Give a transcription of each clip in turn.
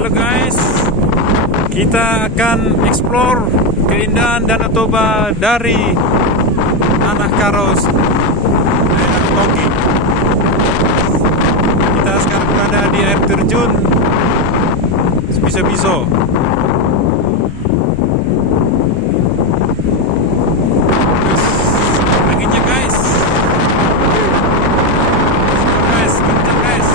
Halo guys, kita akan explore keindahan Danau Toba dari Tanah Karos, daerah Tonggi. Kita sekarang berada di air terjun Sepiso-Piso. Anginnya guys, kencang guys.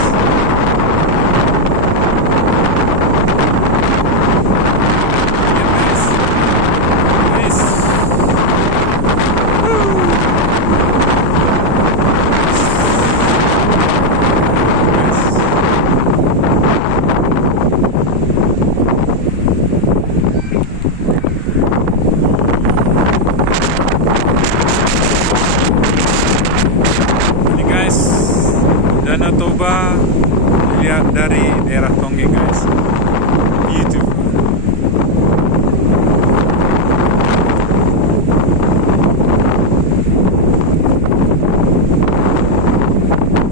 Danau Toba dilihat dari daerah Tonggi guys. Beautiful.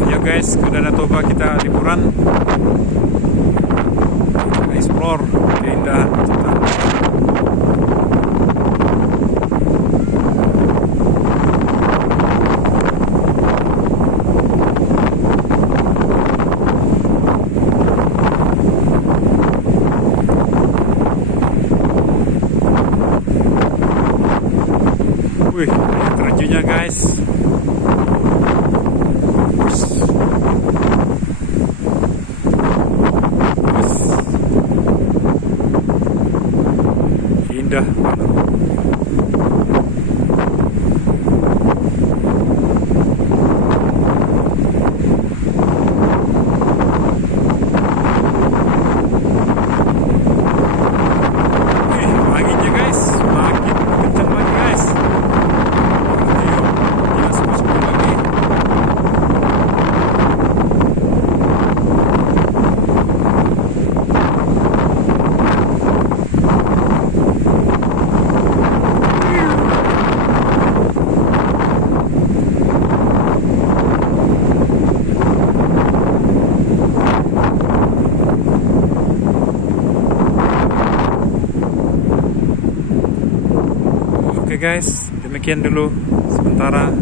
Ya guys, ke Danau Toba kita liburan, kita explore keindahan kita. Wih, terjunnya guys. Indah banget. Anginnya guys, makin kencang lagi guys. Oke guys, demikian dulu sementara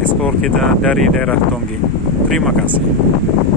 ekspor kita dari daerah Tonggi. Terima kasih.